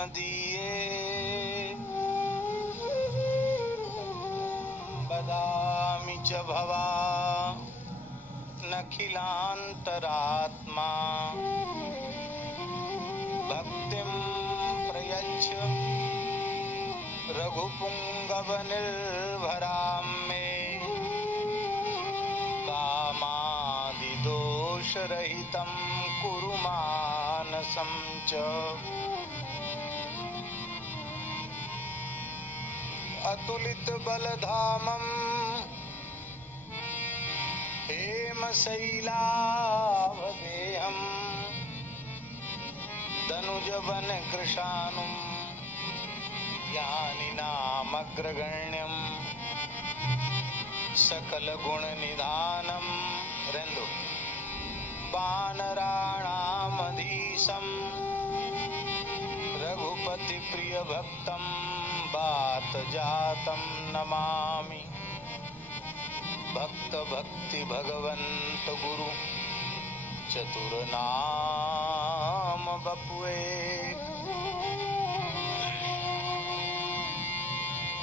मदीये वदामि च भवा नखिलान्तरात्मा भक्तिं प्रयच्छ रघुपुङ्गवनिर्भरां मे कामादिदोषरहितं कुरु मानसं च अतुलितबलधामं हेमशैलावदेहम् दनुजवनकृशानुं ज्ञानिनामग्रगण्यं सकलगुणनिधानं रेंदु वानराणामधीशं रघुपतिप्रियभक्तं वातजातं नमामि। भक्त भक्ति भगवंत गुरु चतुरनाम बपुए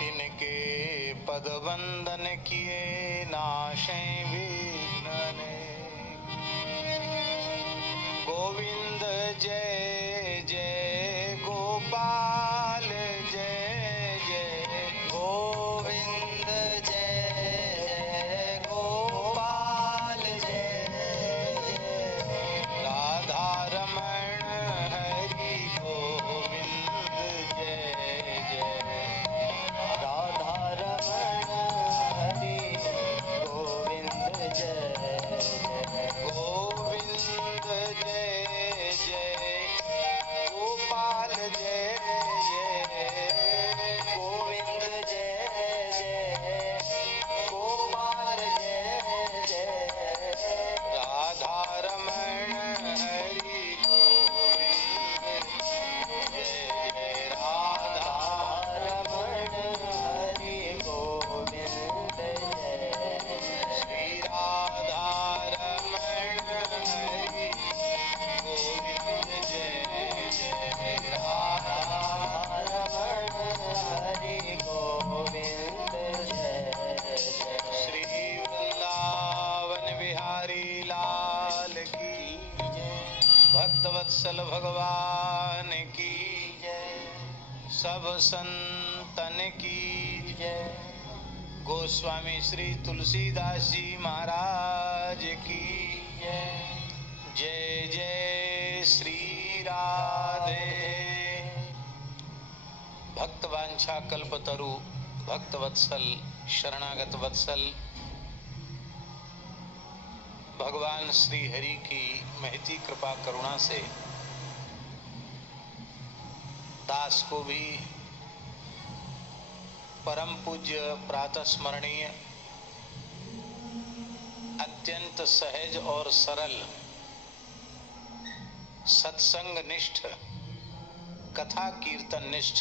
इनके पद वंदन किए नाशे विघ्न। गोविंद जय जय गोपाल जय जय गोविंद जय जय गोपाल जय जय राधा रमण हरि गोविंद जय जय राधा रमण हरि गोविंद जय जय गोविंद जय जय गोपाल जय जय गोविंद जय जय गोपाल जय जय राधा रमण हरि गोविंद जय जय राधा रमण हरि गोविंद जय श्री राधा रमण हरि गोविंद जय जय राधा रमण हरि गोविंद जय जय श्री वृंदावन बिहारी लाल की जय भक्तवत्सल भगवान की जय सब संतन की जय गोस्वामी श्री तुलसीदास जी महाराज की जय जय जय श्री राधे। भक्तवांछा कल्पतरु भक्तवत्सल शरणागत वत्सल भगवान श्री हरि की महती कृपा करुणा से दास को भी परम पूज्य प्रातः स्मरणीय अत्यंत सहज और सरल सत्संग निष्ठ कथा कीर्तन निष्ठ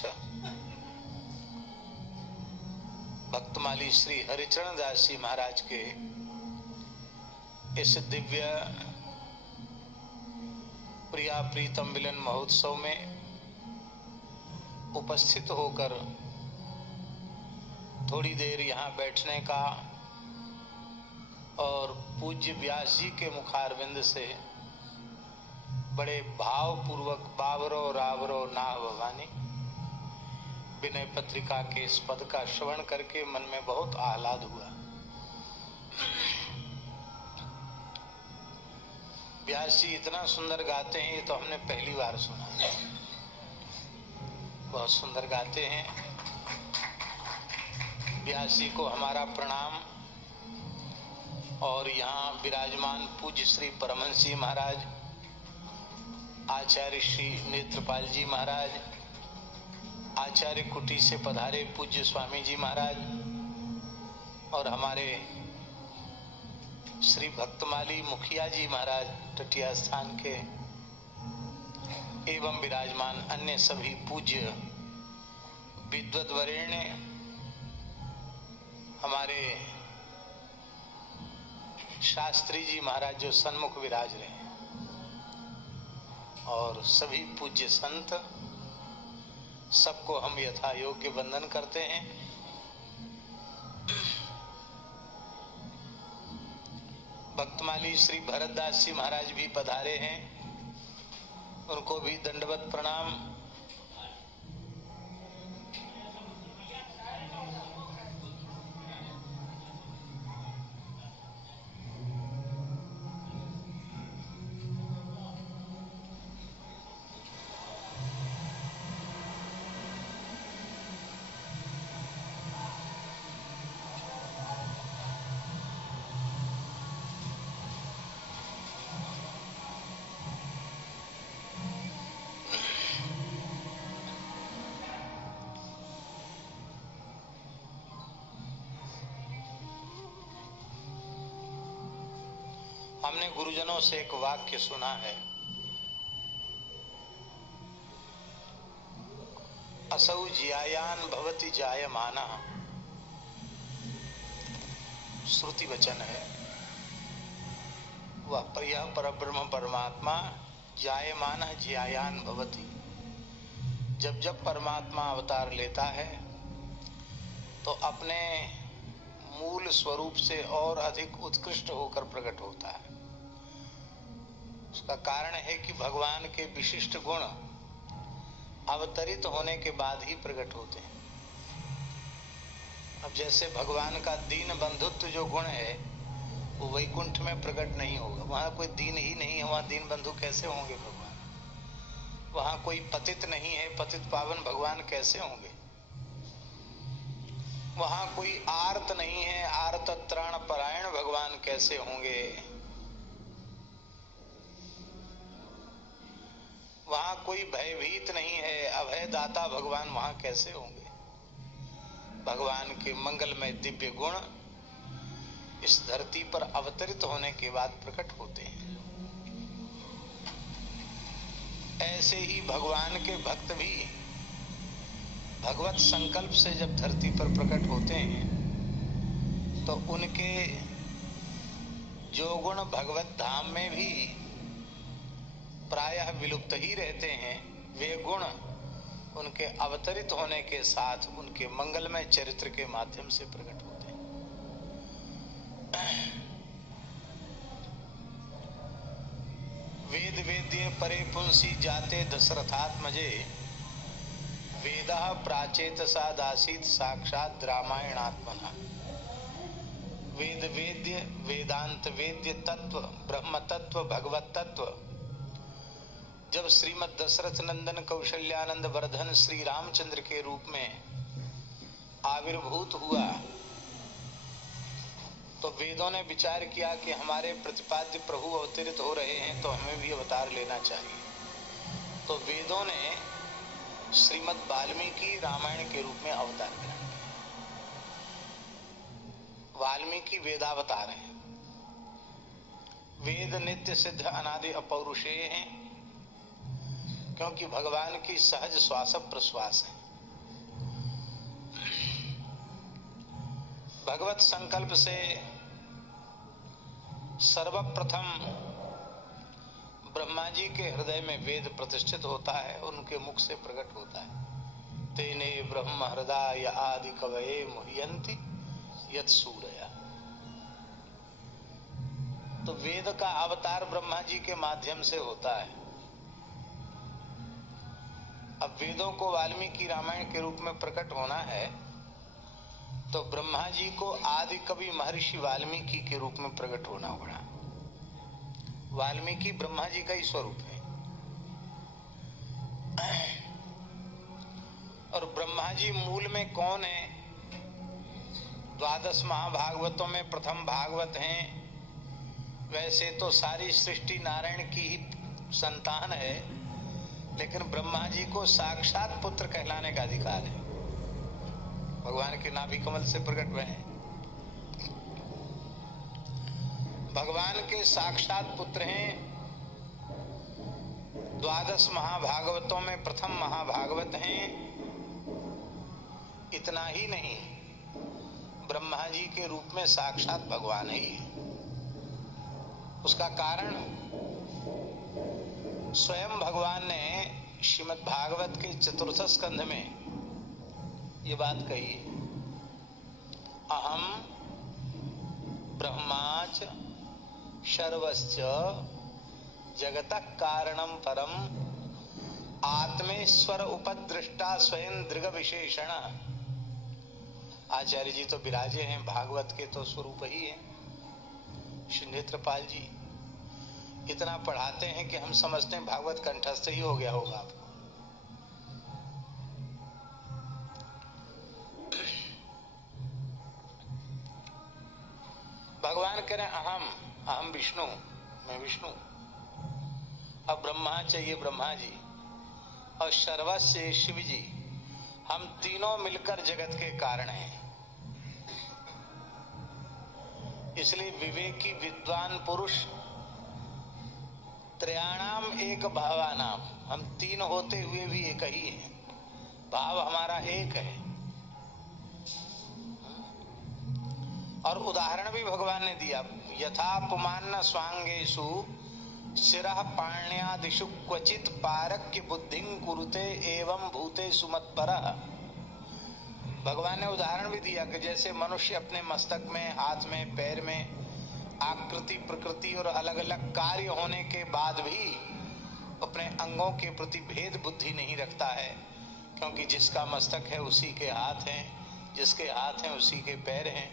भक्तमाली श्री हरिचरण दास जी महाराज के इस दिव्य प्रिया प्रीतम मिलन महोत्सव में उपस्थित होकर थोड़ी देर यहाँ बैठने का और पूज्य व्यास जी के मुखारविंद से बड़े भाव पूर्वक बावरो रावरो ना भवानी विनय पत्रिका के इस पद का श्रवण करके मन में बहुत आह्लाद हुआ। व्यास जी इतना सुंदर गाते हैं ये तो हमने पहली बार सुना। बहुत सुंदर गाते हैं। व्यास जी को हमारा प्रणाम और यहाँ विराजमान पूज्य श्री परमहंस जी महाराज आचार्य श्री नेत्रपाल जी महाराज आचार्य कुटी से पधारे पूज्य स्वामी जी महाराज और हमारे श्री भक्तमाली मुखिया जी महाराज टटिया स्थान के एवं विराजमान अन्य सभी पूज्य विद्वत वरेण्य हमारे शास्त्री जी महाराज जो सन्मुख विराज रहे हैं और सभी पूज्य संत सबको हम यथा योग्य वंदन करते हैं। भक्तमाली श्री भरतदास जी महाराज भी पधारे हैं, उनको भी दंडवत प्रणाम। हमने गुरुजनों से एक वाक्य सुना है, असौ ज्यायान भवति जायमानः। श्रुति वचन है, वह यह परब्रह्म परमात्मा जायमानः ज्यायान भवति। जब जब परमात्मा अवतार लेता है तो अपने मूल स्वरूप से और अधिक उत्कृष्ट होकर प्रकट होता है। उसका कारण है कि भगवान के विशिष्ट गुण अवतरित होने के बाद ही प्रकट होते हैं। अब जैसे भगवान का दीन बंधुत्व जो गुण है वो वैकुंठ में प्रकट नहीं होगा, वहां कोई दीन ही नहीं है, वहां दीन बंधु कैसे होंगे भगवान? वहां कोई पतित नहीं है, पतित पावन भगवान कैसे होंगे? वहां कोई आर्त नहीं है, आर्त त्राण परायण भगवान कैसे होंगे? वहां कोई भयभीत नहीं है, अभयदाता भगवान वहां कैसे होंगे? भगवान के मंगलमय दिव्य गुण इस धरती पर अवतरित होने के बाद प्रकट होते हैं। ऐसे ही भगवान के भक्त भी भगवत संकल्प से जब धरती पर प्रकट होते हैं तो उनके जो गुण भगवत धाम में भी प्रायः विलुप्त ही रहते हैं, वे गुण उनके अवतरित होने के साथ उनके मंगलमय चरित्र के माध्यम से प्रकट होते हैं। वेद वेद्य परे पुंसी जाते दशरथात्मजे, वेदः प्राचेतसा दासीत साक्षात रामायणात्मना। वेद वेद्य, वेदांत वेद्य तत्व, ब्रह्म तत्व, भगवत तत्व जब श्रीमद दशरथ नंदन कौशल्यानंद वर्धन श्री रामचंद्र के रूप में आविर्भूत हुआ तो वेदों ने विचार किया कि हमारे प्रतिपाद्य प्रभु अवतरित हो रहे हैं तो हमें भी अवतार लेना चाहिए। तो वेदों ने श्रीमद वाल्मीकि रामायण के रूप में अवतार ग्रहण किया। वाल्मीकि वेदावतार हैं। वेद नित्य सिद्ध अनादि अपौरुषेय हैं, क्योंकि भगवान की सहज श्वास प्रश्वास है। भगवत संकल्प से सर्वप्रथम ब्रह्मा जी के हृदय में वेद प्रतिष्ठित होता है, उनके मुख से प्रकट होता है। तेने ब्रह्म हृदय आदि कवये मुह्यन्ति यत् सूरया। तो वेद का अवतार ब्रह्मा जी के माध्यम से होता है। अब वेदों को वाल्मीकि रामायण के रूप में प्रकट होना है तो ब्रह्मा जी को आदि कवि महर्षि वाल्मीकि के रूप में प्रकट होना पड़ा। वाल्मीकि ब्रह्मा जी का ही स्वरूप है। और ब्रह्मा जी मूल में कौन है? 12 महाभागवतों में प्रथम भागवत हैं। वैसे तो सारी सृष्टि नारायण की ही संतान है, लेकिन ब्रह्मा जी को साक्षात पुत्र कहलाने का अधिकार है। भगवान के नाभि कमल से प्रकट हुए हैं। भगवान के साक्षात पुत्र हैं। 12 महाभागवतों में प्रथम महाभागवत हैं। इतना ही नहीं, ब्रह्मा जी के रूप में साक्षात भगवान ही है। उसका कारण स्वयं भगवान ने श्रीमद् भागवत के चतुर्थ स्कंध में ये बात कही है, अहम ब्रह्माच सर्वस्य जगतः कारणम परम आत्मेश्वर उपदृष्टा स्वयं दृग विशेषण। आचार्य जी तो विराजे हैं, भागवत के तो स्वरूप ही है। श्री नेत्रपाल जी इतना पढ़ाते हैं कि हम समझते हैं भागवत कंठस्थ ही हो गया होगा आपको। भगवान कह रहे अहम विष्णु, मैं विष्णु, अब ब्रह्मा चाहिए ब्रह्मा जी, और सर्वस्य शिव जी, हम तीनों मिलकर जगत के कारण हैं। इसलिए विवेकी विद्वान पुरुष त्रयाणाम एक भावानाम, हम तीन होते हुए भी एक ही हैं, भाव हमारा एक है। और उदाहरण भी भगवान ने दिया, यथापमान्न स्वांगेषु शिरः पाण्यादिषु क्वचित पारक्य बुद्धिं कुरुते एवं भूतेषु मत्परः। भगवान ने उदाहरण भी दिया कि जैसे मनुष्य अपने मस्तक में, हाथ में, पैर में आकृति प्रकृति और अलग अलग कार्य होने के बाद भी अपने अंगों के प्रति भेद बुद्धि नहीं रखता है, क्योंकि जिसका मस्तक है उसी के हाथ हैं, जिसके हाथ हैं उसी के पैर हैं।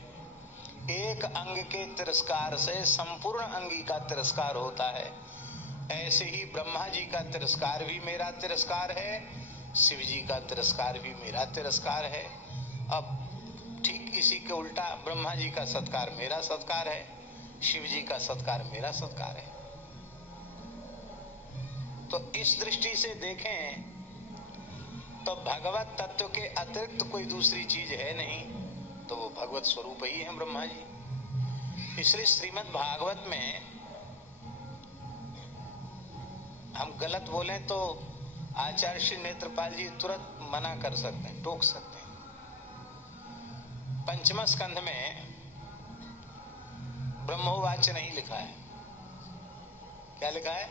एक अंग के तिरस्कार से संपूर्ण अंगी का तिरस्कार होता है। ऐसे ही ब्रह्मा जी का तिरस्कार भी मेरा तिरस्कार है, शिव जी का तिरस्कार भी मेरा तिरस्कार है। अब ठीक इसी के उल्टा ब्रह्मा जी का सत्कार मेरा सत्कार है, शिव जी का सत्कार मेरा सत्कार है। तो इस दृष्टि से देखें तो भगवत तत्व के अतिरिक्त कोई दूसरी चीज है नहीं, तो वो भगवत स्वरूप ही है ब्रह्मा जी। इसलिए श्रीमद् भागवत में हम गलत बोलें तो आचार्य श्री नेत्रपाल जी तुरंत मना कर सकते हैं, टोक सकते हैं। पंचम स्कंध में ब्रह्मोवाच नहीं लिखा है। क्या लिखा है?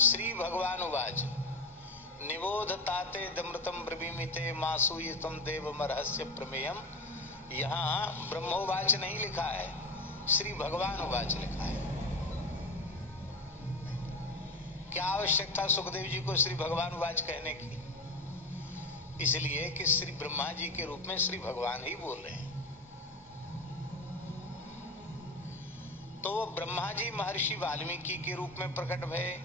श्री भगवान उवाच निबोध ताते दमृतम ब्रवीमिते मासूयितम देवमर्हस्य प्रमेयम। यहाँ ब्रह्मोवाच नहीं लिखा है, श्री भगवान उवाच लिखा है। क्या आवश्यकता सुखदेव जी को श्री भगवान उवाच कहने की? इसलिए कि श्री ब्रह्मा जी के रूप में श्री भगवान ही बोल रहे हैं। तो वो ब्रह्मा जी महर्षि वाल्मीकि के रूप में प्रकट भये,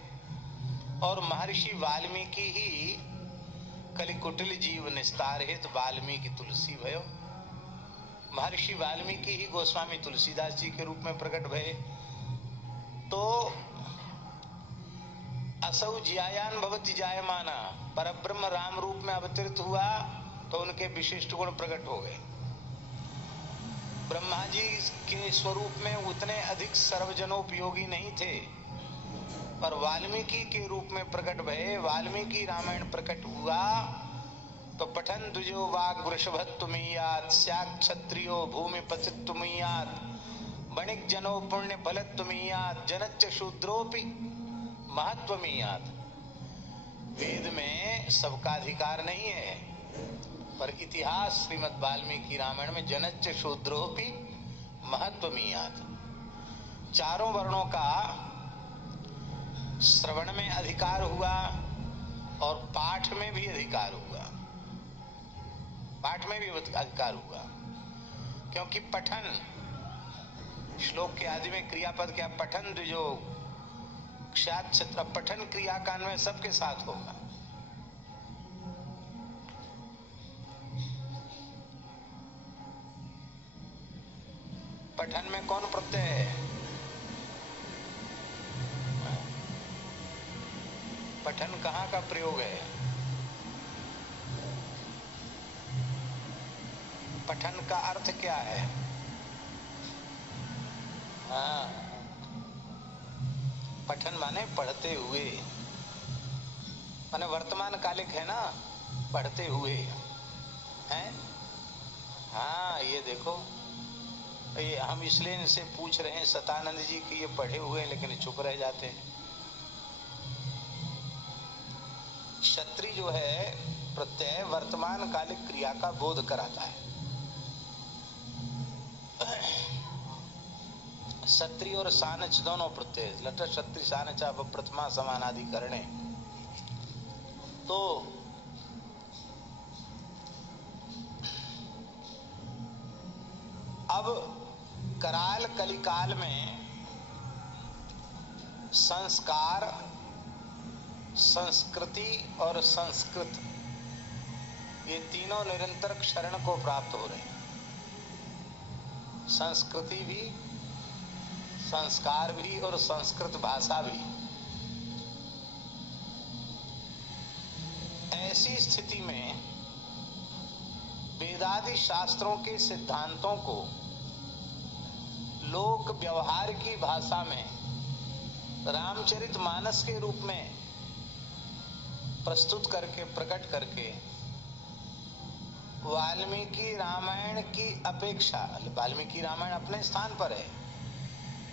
और महर्षि वाल्मीकि ही कलिकुटिल जीव निस्तार हित वाल्मीकि तुलसी भयो। महर्षि वाल्मीकि ही गोस्वामी तुलसीदास जी के रूप में प्रकट भये। तो असौ ज्यायान भवति जायमाना, परब्रह्म राम रूप में अवतरित हुआ तो उनके विशिष्ट गुण प्रकट हो गए। ब्रह्मा जी के स्वरूप में उतने अधिक सर्वजनोपयोगी नहीं थे, पर वाल्मीकि के रूप में प्रकट भये। वाल्मीकि रामायण प्रकट हुआ तो पठन द्विजो वाग वृषभत्वमीयात, स्यात् क्षत्रियो भूमिपतित्वमीयात, वणिक जनो पुण्य फलत्वमीयात, जनच्च शूद्रोपि महत्वमीयात। वेद में सबका अधिकार नहीं है, पर इतिहास श्रीमद् वाल्मीकि रामायण में जनच्च शूद्रोपि महत्वमीयात। चारों वर्णों का श्रवण में अधिकार हुआ और पाठ में भी अधिकार हुआ, पाठ में भी अधिकार हुआ, क्योंकि पठन श्लोक के आदि में क्रियापद क्या? पठन द्विजो क्षात्र, पठन क्रिया का अन्वय सबके साथ होगा। पठन में कौन प्रत्यय है? पठन कहाँ का प्रयोग है? पठन का अर्थ क्या है? हाँ, पठन माने पढ़ते हुए, माने वर्तमान कालिक है ना, पढ़ते हुए हैं। हाँ, ये देखो, ये हम इसलिए इनसे पूछ रहे हैं सतानंद जी कि ये पढ़े हुए हैं लेकिन चुप रह जाते हैं। क्षत्रिय जो है प्रत्यय वर्तमान कालिक क्रिया का बोध कराता है। क्षत्रिय और सानच दोनों प्रत्यय लट क्षत्रिय सानचा प्रथमा समानाधिकरणे। तो अब कराल कलिकाल में संस्कार, संस्कृति और संस्कृत ये तीनों निरंतर क्षरण को प्राप्त हो रहे हैं। संस्कृति भी, संस्कार भी और संस्कृत भाषा भी। ऐसी स्थिति में वेदादि शास्त्रों के सिद्धांतों को लोक व्यवहार की भाषा में रामचरितमानस के रूप में प्रस्तुत करके, प्रकट करके वाल्मीकि रामायण की अपेक्षा, वाल्मीकि रामायण अपने स्थान पर है,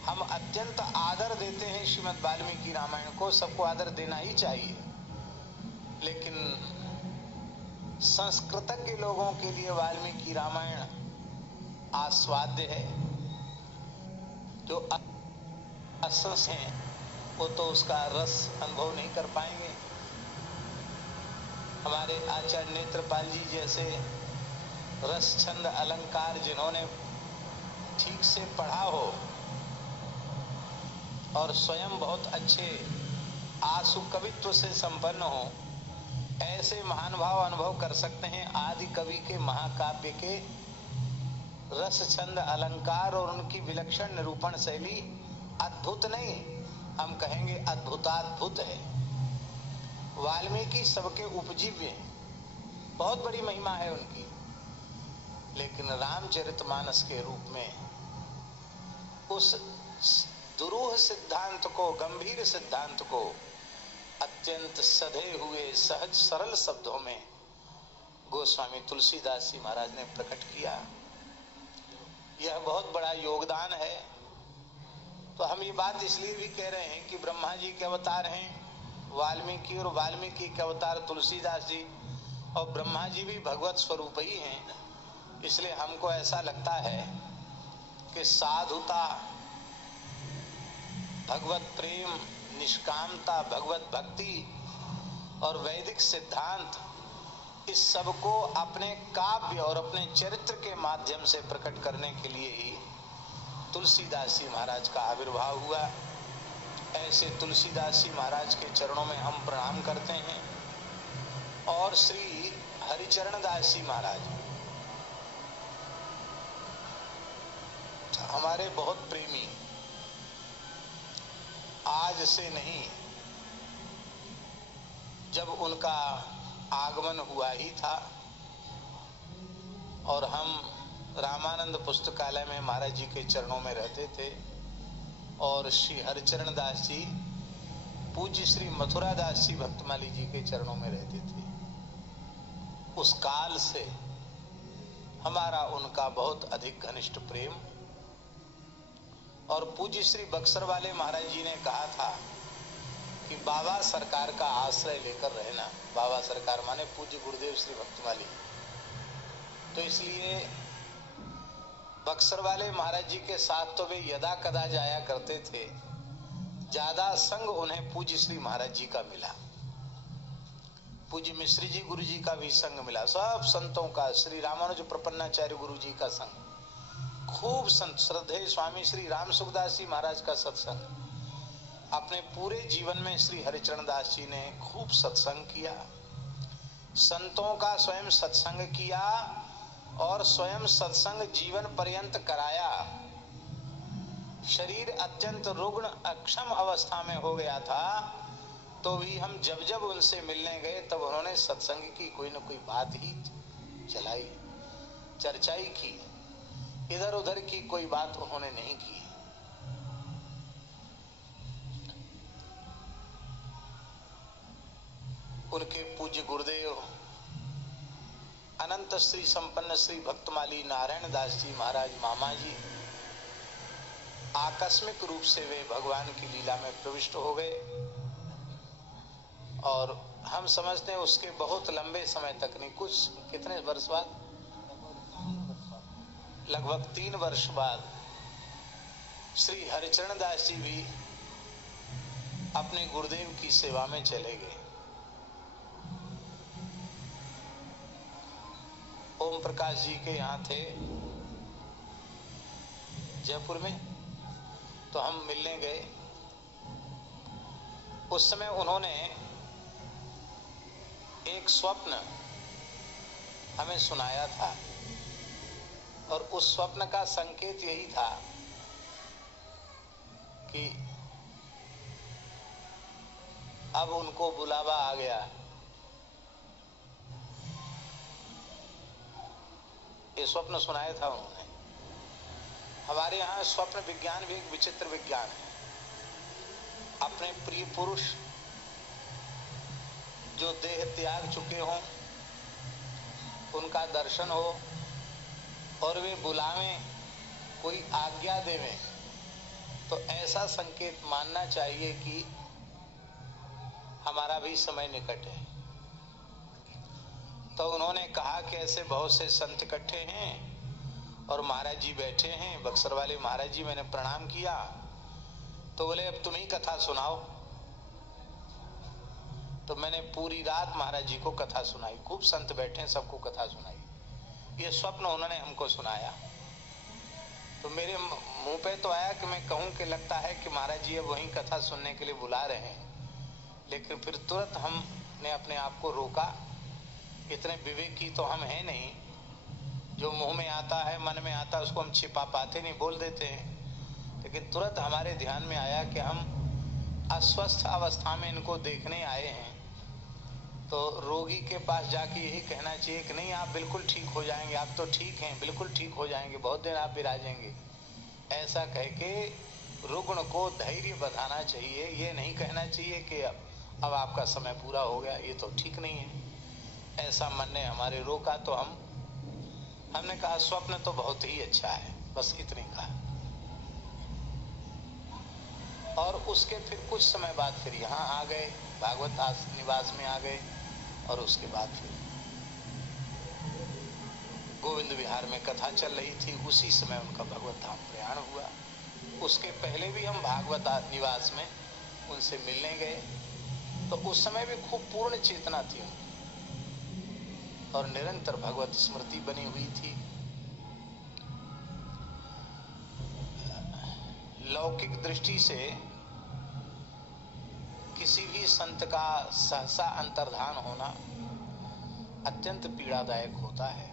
हम अत्यंत आदर देते हैं श्रीमद् वाल्मीकि रामायण को, सबको आदर देना ही चाहिए। लेकिन संस्कृतज्ञ लोगों के लिए वाल्मीकि रामायण आस्वाद्य है। जो असंस हैं वो तो उसका रस अनुभव नहीं कर पाएंगे। हमारे आचार्य नेत्रपाल जी जैसे रस छंद अलंकार जिन्होंने ठीक से पढ़ा हो और स्वयं बहुत अच्छे आशु कवित्व से संपन्न हो, ऐसे महान भाव अनुभव कर सकते हैं। आदि कवि के महाकाव्य के रस छंद अलंकार और उनकी विलक्षण निरूपण शैली अद्भुत नहीं, हम कहेंगे अद्भुताद्भुत है। वाल्मीकि सबके उपजीव्य हैं, बहुत बड़ी महिमा है उनकी। लेकिन रामचरितमानस के रूप में उस दुरूह सिद्धांत को, गंभीर सिद्धांत को अत्यंत सधे हुए सहज सरल शब्दों में गोस्वामी तुलसीदास जी महाराज ने प्रकट किया। यह बहुत बड़ा योगदान है। तो हम ये बात इसलिए भी कह रहे हैं कि ब्रह्मा जी के अवतार हैं वाल्मीकि, और वाल्मीकि के अवतार तुलसीदास जी, और ब्रह्मा जी भी भगवत स्वरूप ही हैं। इसलिए हमको ऐसा लगता है कि साधुता, भगवत प्रेम, निष्कामता, भगवत भक्ति और वैदिक सिद्धांत, इस सब को अपने काव्य और अपने चरित्र के माध्यम से प्रकट करने के लिए ही तुलसीदास जी महाराज का आविर्भाव हुआ। ऐसे तुलसीदास जी महाराज के चरणों में हम प्रणाम करते हैं। और श्री हरिचरण दास जी महाराज हमारे बहुत प्रेमी, आज से नहीं, जब उनका आगमन हुआ ही था और हम रामानंद पुस्तकालय में महाराज जी के चरणों में रहते थे, और श्री हरिचरण दास जी पूज्य श्री मथुरा दास जी भक्तमाली जी के चरणों में रहते थे। उस काल से हमारा उनका बहुत अधिक घनिष्ठ प्रेम। और पूज्य श्री बक्सर वाले महाराज जी ने कहा था कि बाबा सरकार का आश्रय लेकर रहना। बाबा सरकार माने पूज्य गुरुदेव श्री भक्तमाली। तो इसलिए बक्सर वाले महाराज जी के साथ तो वे यदा कदा जाया करते थे, ज्यादा संग उन्हें पूज्य श्री महाराज जी का मिला। पूज्य मिश्री जी गुरु जी का भी संग मिला, सब संतों का, श्री रामानुज प्रपन्नाचार्य गुरु जी का संग, खूब संत श्रद्धेय स्वामी श्री राम सुखदास जी महाराज का सत्संग। अपने पूरे जीवन में श्री हरिचरण दास जी ने खूब सत्संग किया, संतों का स्वयं सत्संग किया और स्वयं सत्संग जीवन पर्यंत कराया। शरीर अत्यंत रुग्ण अक्षम अवस्था में हो गया था, तो भी हम जब जब उनसे मिलने गए तब उन्होंने सत्संग की कोई न कोई बात ही चलाई, चर्चा ही की, इधर उधर की कोई बात उन्होंने नहीं की। उनके पूज्य गुरुदेव अनंत श्री संपन्न श्री भक्तमाली नारायण दास जी महाराज मामा जी, आकस्मिक रूप से वे भगवान की लीला में प्रविष्ट हो गए और हम समझते हैं उसके बहुत लंबे समय तक नहीं, कुछ कितने वर्ष बाद, लगभग 3 वर्ष बाद श्री हरिचरण दास जी भी अपने गुरुदेव की सेवा में चले गए। ओम प्रकाश जी के यहाँ थे जयपुर में, तो हम मिलने गए। उस समय उन्होंने एक स्वप्न हमें सुनाया था, और उस स्वप्न का संकेत यही था कि अब उनको बुलावा आ गया। ये स्वप्न सुनाया था उन्होंने। हमारे यहाँ स्वप्न विज्ञान भी एक विचित्र विज्ञान है। अपने प्रिय पुरुष जो देह त्याग चुके हों, उनका दर्शन हो और वे बुलावें, कोई आज्ञा देवें, तो ऐसा संकेत मानना चाहिए कि हमारा भी समय निकट है। तो उन्होंने कहा कि ऐसे बहुत से संत इकट्ठे हैं और महाराज जी बैठे हैं, बक्सर वाले महाराज जी। मैंने प्रणाम किया तो बोले अब तुम ही कथा सुनाओ। तो मैंने पूरी रात महाराज जी को कथा सुनाई। खूब संत बैठे हैं, सबको कथा सुनाई। ये स्वप्न उन्होंने हमको सुनाया। तो मेरे मुंह पे तो आया कि मैं कहूं कि लगता है कि महाराज जी अब वहीं कथा सुनने के लिए बुला रहे हैं, लेकिन फिर तुरंत हमने अपने आप को रोका। इतने विवेकी तो हम हैं नहीं, जो मुंह में आता है, मन में आता है, उसको हम छिपा पाते नहीं, बोल देते हैं। लेकिन तुरंत हमारे ध्यान में आया कि हम अस्वस्थ अवस्था में इनको देखने आए हैं, तो रोगी के पास जाके यही कहना चाहिए कि नहीं आप बिल्कुल ठीक हो जाएंगे, आप तो ठीक हैं, बिल्कुल ठीक हो जाएंगे, बहुत दिन आप विराजेंगे। ऐसा कह के रुग्ण को धैर्य बधाना चाहिए। ये नहीं कहना चाहिए कि अब आपका समय पूरा हो गया, ये तो ठीक नहीं है। ऐसा मन ने हमारे रोका। तो हमने कहा स्वप्न तो बहुत ही अच्छा है, बस इतनी कहा। और उसके फिर कुछ समय बाद फिर यहाँ आ गए, भागवत निवास में आ गए, और उसके बाद फिर गोविंद विहार में कथा चल रही थी। उसी समय उनका भगवत धाम प्रयाण हुआ। उसके पहले भी हम भागवत निवास में उनसे मिलने गए, तो उस समय भी खूब पूर्ण चेतना थी उनकी और निरंतर भगवत स्मृति बनी हुई थी। लौकिक दृष्टि से किसी भी संत का सहसा अंतर्धान होना अत्यंत पीड़ादायक होता है,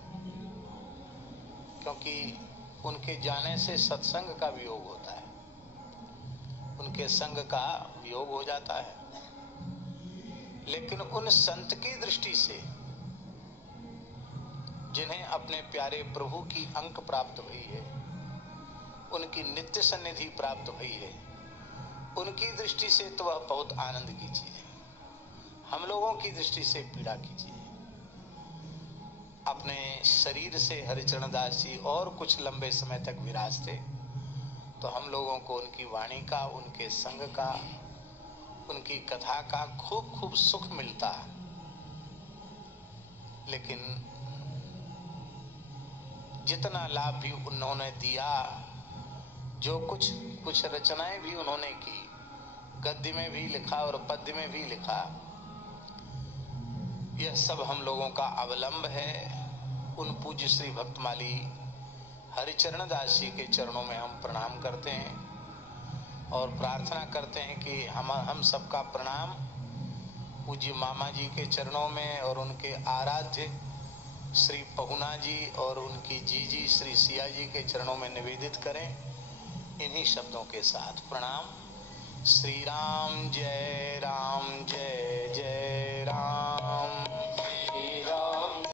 क्योंकि उनके जाने से सत्संग का वियोग होता है, उनके संग का वियोग हो जाता है। लेकिन उन संत की दृष्टि से जिन्हें अपने प्यारे प्रभु की अंक प्राप्त हुई है, उनकी नित्य सन्निधि प्राप्त हुई है, उनकी दृष्टि से तो वह बहुत आनंद की चीज है। हम लोगों की दृष्टि से पीड़ा की चीज है। अपने शरीर से हरिचरण दास जी और कुछ लंबे समय तक विराज थे, तो हम लोगों को उनकी वाणी का, उनके संग का, उनकी कथा का खूब खूब सुख मिलता। लेकिन जितना लाभ भी उन्होंने दिया, जो कुछ रचनाएं भी उन्होंने की, गद्य में भी लिखा और पद्य में भी लिखा, यह सब हम लोगों का अवलंब है। उन पूज्य श्री भक्तमाली हरिचरण दास जी के चरणों में हम प्रणाम करते हैं और प्रार्थना करते हैं कि हम सबका प्रणाम पूज्य मामा जी के चरणों में और उनके आराध्य श्री पहुना जी और उनकी जीजी श्री सिया जी के चरणों में निवेदित करें। इन्हीं शब्दों के साथ प्रणाम। श्री राम जय जय राम।